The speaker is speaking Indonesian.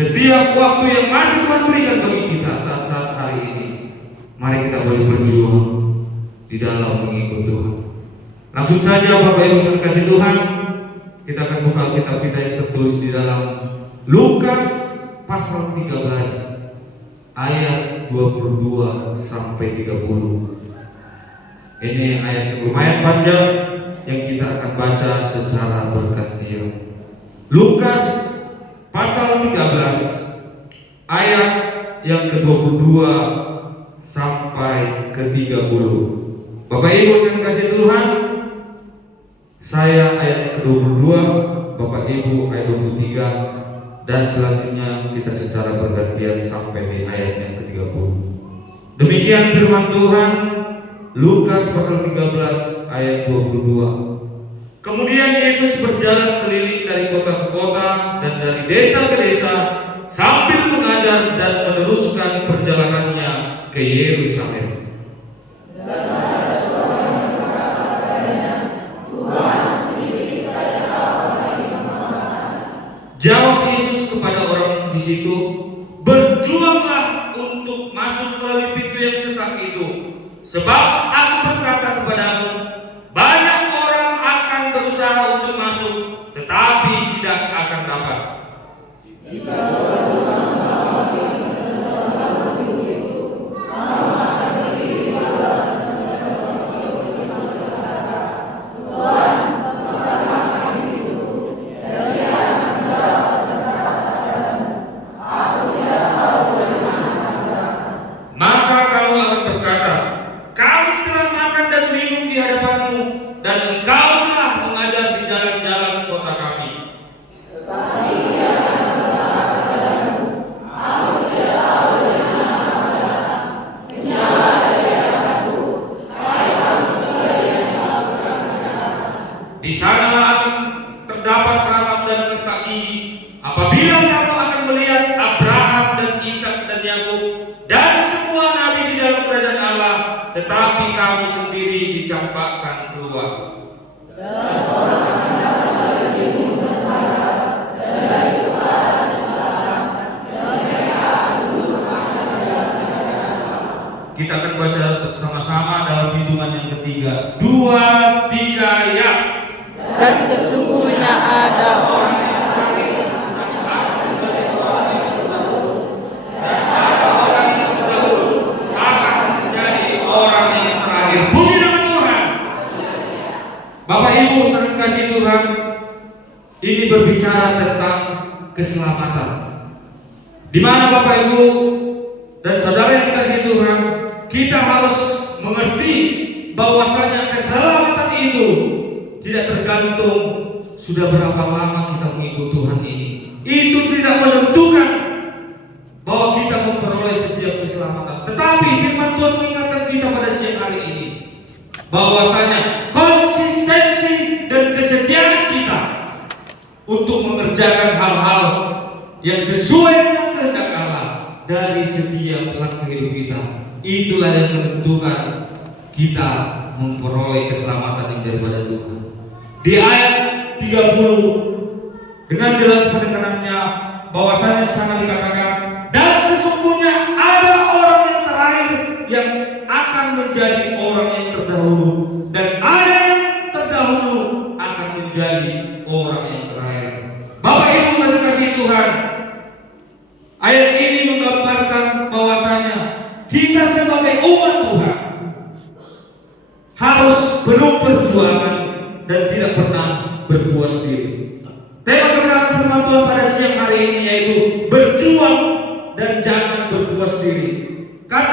setiap waktu yang masih Tuhan berikan bagi kita saat-saat hari ini, mari kita boleh berjuang di dalam mengikut Tuhan. Langsung saja Bapak Ibu yang kasih Tuhan, kita akan buka kitab kita yang tertulis di dalam Lukas pasal 13 ayat 22 sampai 30. Ini ayat yang lumayan panjang yang kita akan baca secara bergantian. Lukas pasal 13 ayat yang ke-22 sampai ke-30. Bapak Ibu yang kasih Tuhan, saya ayat yang ke-22, Bapak Ibu ayat 23, dan selanjutnya kita secara bergantian sampai di ayat yang ke-30. Demikian firman Tuhan, Lukas pasal 13 ayat 22. Kemudian Yesus berjalan keliling dari kota ke kota dan dari desa ke desa sambil mengajar dan meneruskan perjalanannya ke Yerusalem. Jawab Yesus kepada orang di situ, "Berjuanglah untuk masuk melalui pintu yang sesak itu, sebab aku berkata kepadamu, banyak orang akan berusaha untuk masuk, tetapi tidak akan dapat." Maka kamu akan berkata, "Kami telah makan dan minum di hadapanmu, dan engkau telah mengajar di jalan-jalan kota kami." Di sanalah akan terdapat ragam dan kerta gigi, apabila kamu akan melihat Abraham dan Ishak dan Yakub dan semua nabi di dalam kerajaan Allah, tetapi kamu sendiri dicampakkan keluar. Kita akan baca bersama-sama dalam hitungan yang ketiga. 2, 3, ya. Dan sesungguhnya ada orang yang terakhir, akan menjadi orang yang terakhir. Puji nama Tuhan. Bapak Ibu saudara kasih Tuhan, ini berbicara tentang keselamatan. Di mana Bapak Ibu dan saudara yang dikasih Tuhan, kita harus mengerti bahwasanya keselamatan itu tidak tergantung sudah berapa lama kita mengikut Tuhan ini. Itu tidak menentukan bahwa kita memperoleh setiap keselamatan. Tetapi firman Tuhan mengingatkan kita pada siang hari ini bahwasanya konsistensi dan kesetiaan kita untuk mengerjakan hal-hal yang sesuai dengan kehendak Allah dari setiap langkah hidup kita, itulah yang menentukan kita memperoleh keselamatan yang daripada Tuhan. Di ayat 30 dengan jelas pendengarannya bahwasanya di sana dikatakan, dan sesungguhnya ada orang yang terakhir yang akan menjadi orang yang terdahulu, dan ada yang terdahulu akan menjadi orang yang terakhir. Bapak Ibu saudara kasih Tuhan, ayat ini menggambarkan bahwasanya kita sebagai umat Tuhan harus penuh perjuangan